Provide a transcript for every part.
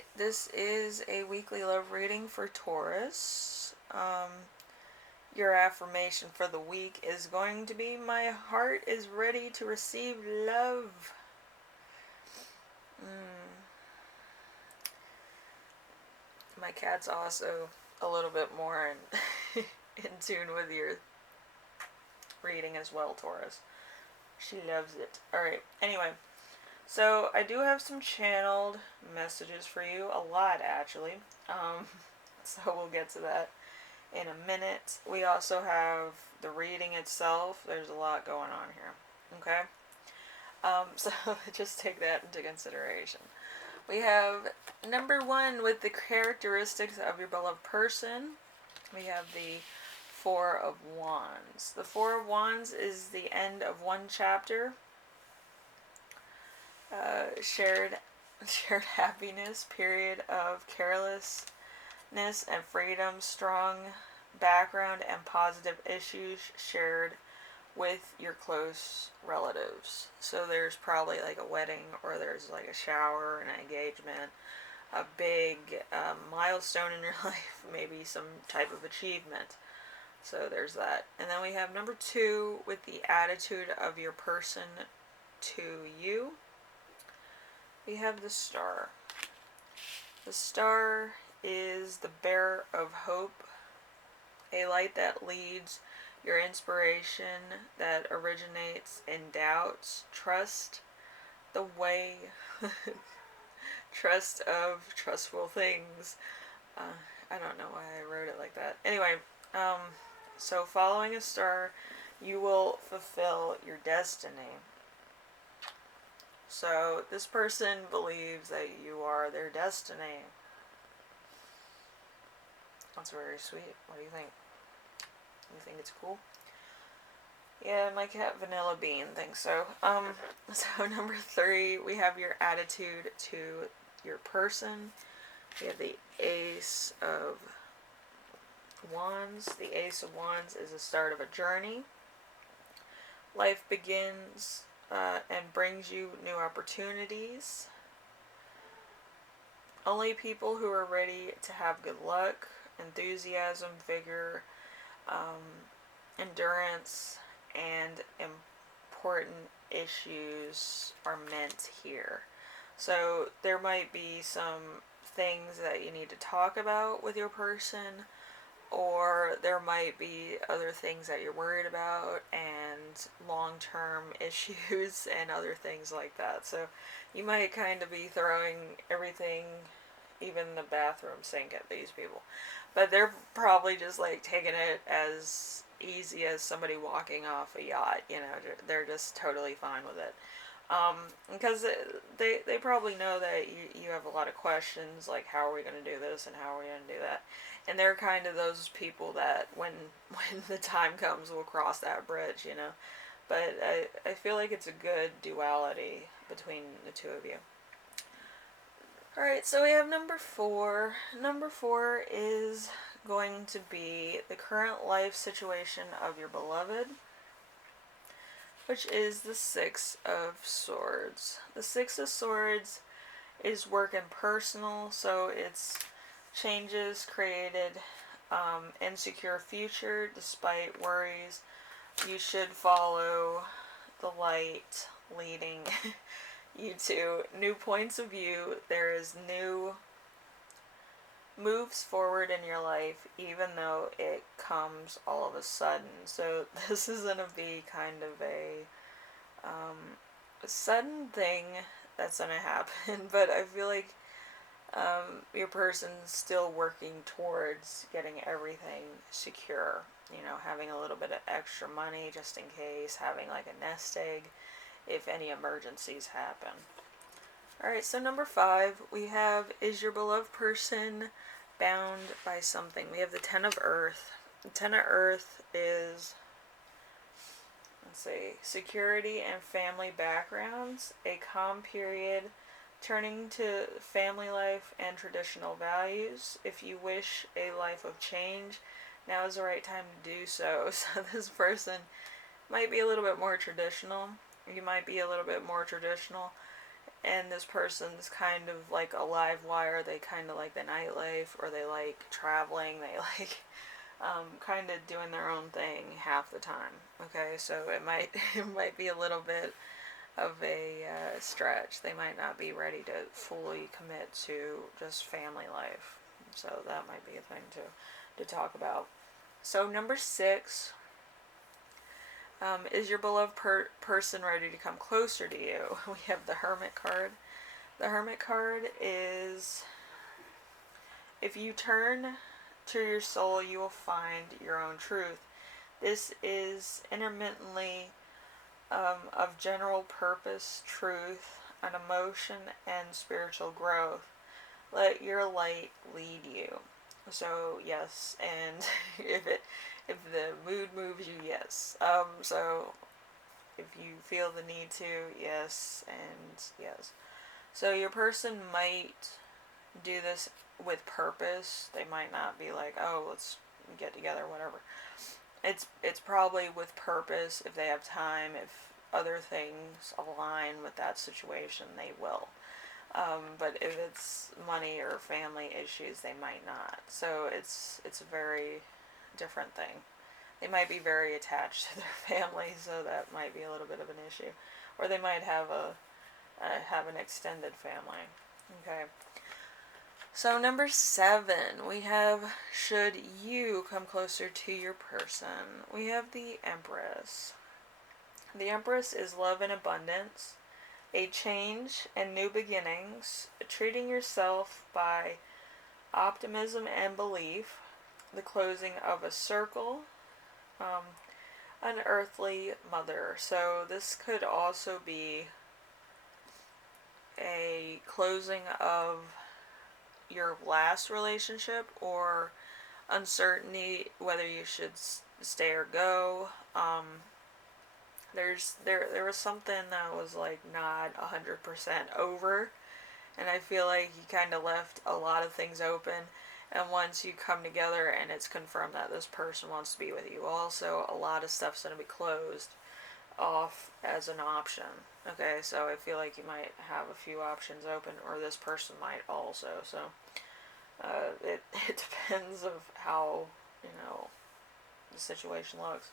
Alright, this is a weekly love reading for Taurus. Your affirmation for the week is going to be, my heart is ready to receive love. My cat's also a little bit more in tune with your reading as well, Taurus. She loves it. Alright, anyway. So, I do have some channeled messages for you. A lot, actually. So we'll get to that in a minute. We also have the reading itself. There's a lot going on here. Okay? So just take that into consideration. We have number 1 with the characteristics of your beloved person. We have the Four of Wands. The Four of Wands is the end of one chapter. Shared happiness, period of carelessness and freedom, strong background and positive issues shared with your close relatives. So there's probably like a wedding, or there's like a shower, an engagement, a big milestone in your life, maybe some type of achievement. So there's that. And then we have number 2 with the attitude of your person to you. We have the Star. The Star is the bearer of hope, a light that leads, your inspiration that originates in doubts, trust the way, trust of trustful things. I don't know why I wrote it like that. Anyway, so following a star, you will fulfill your destiny. So this person believes that you are their destiny. That's very sweet. What do you think? You think it's cool? Yeah, my cat Vanilla Bean thinks so. So number 3, we have your attitude to your person. We have the Ace of Wands. The Ace of Wands is the start of a journey. Life begins and brings you new opportunities. Only people who are ready to have good luck, enthusiasm, vigor, endurance, and important issues are meant here. So there might be some things that you need to talk about with your person, or there might be other things that you're worried about, and long-term issues and other things like that. So you might kind of be throwing everything, even the bathroom sink, at these people. But they're probably just like taking it as easy as somebody walking off a yacht. They're just totally fine with it. Because they probably know that you have a lot of questions, like how are we going to do this and how are we going to do that. And they're kind of those people that when the time comes, will cross that bridge, But I feel like it's a good duality between the two of you. Alright, so we have number 4. Number 4 is going to be the current life situation of your beloved, which is the Six of Swords. The Six of Swords is work and personal, so it's changes created, insecure future despite worries. You should follow the light leading you to new points of view. There is new moves forward in your life, even though it comes all of a sudden. So this is going to be kind of a sudden thing that's going to happen, but I feel like your person's still working towards getting everything secure. Having a little bit of extra money just in case, having like a nest egg if any emergencies happen. Alright, so number 5, we have, is your beloved person bound by something? We have the Ten of Earth. The Ten of Earth is, let's see, security and family backgrounds, a calm period, turning to family life and traditional values. If you wish a life of change, now is the right time to do so. So this person might be a little bit more traditional. You might be a little bit more traditional and this person's kind of like a live wire. They kind of like the nightlife, or they like traveling. They like kind of doing their own thing half the time. Okay, so it might it might be a little bit of a stretch. They might not be ready to fully commit to just family life. So that might be a thing to talk about. So number 6, is your beloved person ready to come closer to you? We have the Hermit card. The Hermit card is, if you turn to your soul, you will find your own truth. This is intermittently of general purpose, truth, an emotion, and spiritual growth. Let your light lead you. So yes, and if the mood moves you, yes. So if you feel the need to, yes, and yes. So your person might do this with purpose. They might not be like, oh, let's get together, whatever. It's probably with purpose. If they have time, if other things align with that situation, they will. But if it's money or family issues, they might not. So it's a very different thing. They might be very attached to their family, so that might be a little bit of an issue. Or they might have have an extended family. Okay. So number 7, we have, should you come closer to your person? We have the Empress. The Empress is love and abundance, a change and new beginnings, treating yourself by optimism and belief, the closing of a circle, an earthly mother. So this could also be a closing of your last relationship, or uncertainty whether you should stay or go. There was something that was like not 100% over, and I feel like you kind of left a lot of things open. And once you come together and it's confirmed that this person wants to be with you, also a lot of stuff's going to be closed off as an option. Okay, so I feel like you might have a few options open, or this person might also. So it depends of how, the situation looks.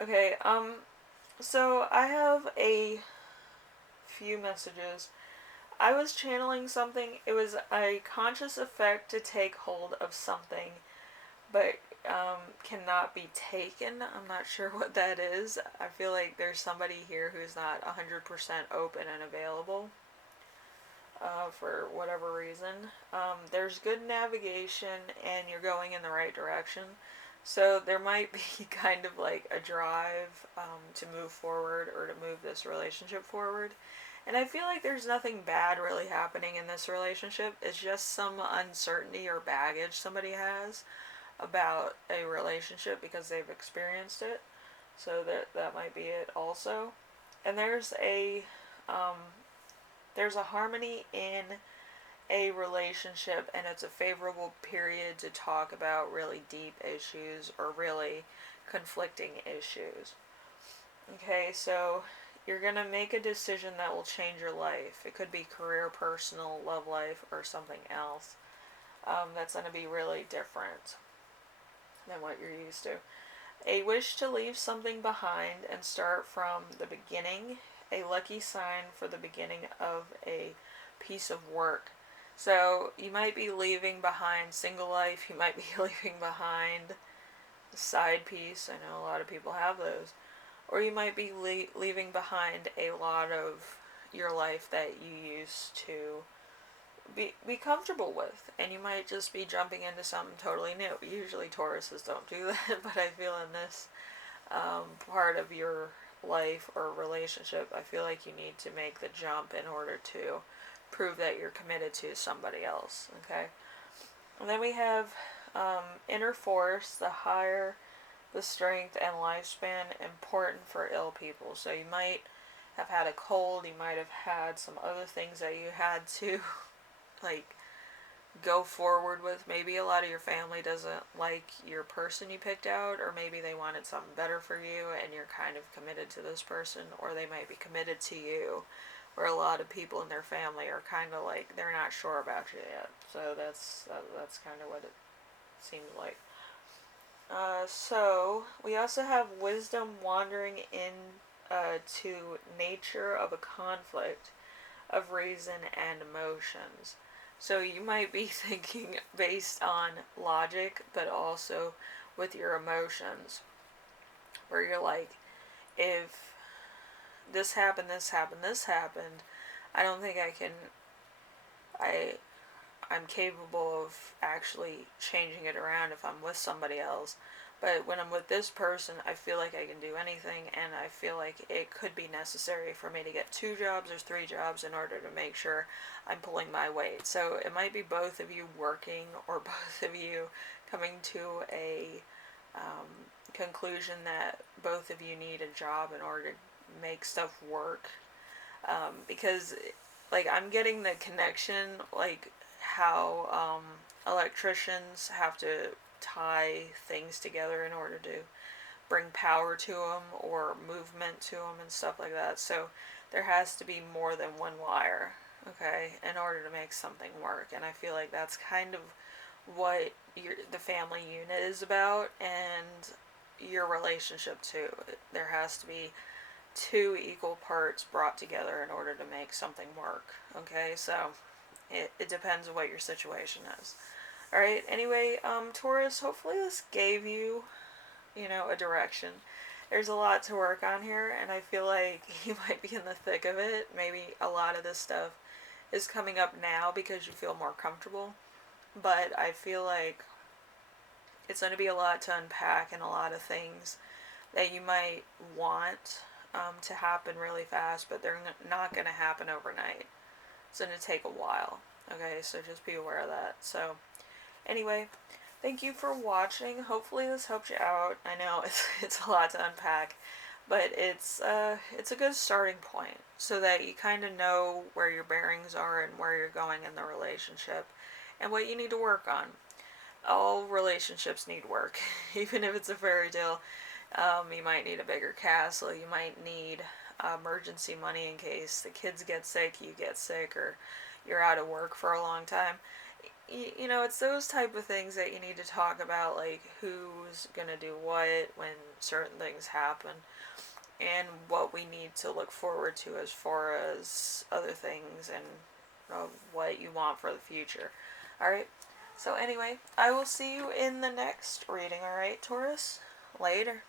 Okay, so I have a few messages. I was channeling something. It was a conscious effect to take hold of something, but cannot be taken. I'm not sure what that is. I feel like there's somebody here who's not 100% open and available for whatever reason. There's good navigation and you're going in the right direction. So there might be kind of like a drive to move forward, or to move this relationship forward. And I feel like there's nothing bad really happening in this relationship. It's just some uncertainty or baggage somebody has about a relationship because they've experienced it. So that might be it also. And there's a harmony in a relationship, and it's a favorable period to talk about really deep issues or really conflicting issues. Okay, so you're going to make a decision that will change your life. It could be career, personal, love life, or something else that's going to be really different than what you're used to. A wish to leave something behind and start from the beginning. A lucky sign for the beginning of a piece of work. So you might be leaving behind single life. You might be leaving behind the side piece. I know a lot of people have those. Or you might be leaving behind a lot of your life that you used to be comfortable with, and you might just be jumping into something totally new. Usually Tauruses don't do that, but I feel in this part of your life or relationship, I feel like you need to make the jump in order to prove that you're committed to somebody else. Okay, and then we have inner force, the higher the strength and lifespan, important for ill people. So you might have had a cold, you might have had some other things that you had to like go forward with. Maybe a lot of your family doesn't like your person you picked out, or maybe they wanted something better for you and you're kind of committed to this person, or they might be committed to you where a lot of people in their family are kind of like they're not sure about you yet. So that's kind of what it seems like. So we also have wisdom wandering in to nature of a conflict of reason and emotions. So you might be thinking based on logic, but also with your emotions, where you're like, if this happened, this happened, this happened, I don't think I I'm capable of actually changing it around if I'm with somebody else. But when I'm with this person, I feel like I can do anything, and I feel like it could be necessary for me to get 2 jobs or 3 jobs in order to make sure I'm pulling my weight. So it might be both of you working, or both of you coming to a conclusion that both of you need a job in order to make stuff work. Because, like, I'm getting the connection, like, how electricians have to tie things together in order to bring power to them or movement to them and stuff like that. So there has to be more than one wire, okay, in order to make something work. And I feel like that's kind of what the family unit is about, and your relationship too. There has to be 2 equal parts brought together in order to make something work. Okay, so it depends on what your situation is. Alright, anyway, Taurus, hopefully this gave you, a direction. There's a lot to work on here, and I feel like you might be in the thick of it. Maybe a lot of this stuff is coming up now because you feel more comfortable, but I feel like it's going to be a lot to unpack, and a lot of things that you might want to happen really fast, but they're not going to happen overnight. It's going to take a while. Okay, so just be aware of that. So, anyway, thank you for watching. Hopefully this helped you out. I know it's a lot to unpack, but it's a good starting point so that you kind of know where your bearings are and where you're going in the relationship and what you need to work on. All relationships need work, even if it's a fairy tale. You might need a bigger castle. You might need emergency money in case the kids get sick, you get sick, or you're out of work for a long time. It's those type of things that you need to talk about, like who's gonna do what when certain things happen, and what we need to look forward to as far as other things, and what you want for the future. Alright, so anyway, I will see you in the next reading, alright, Taurus? Later.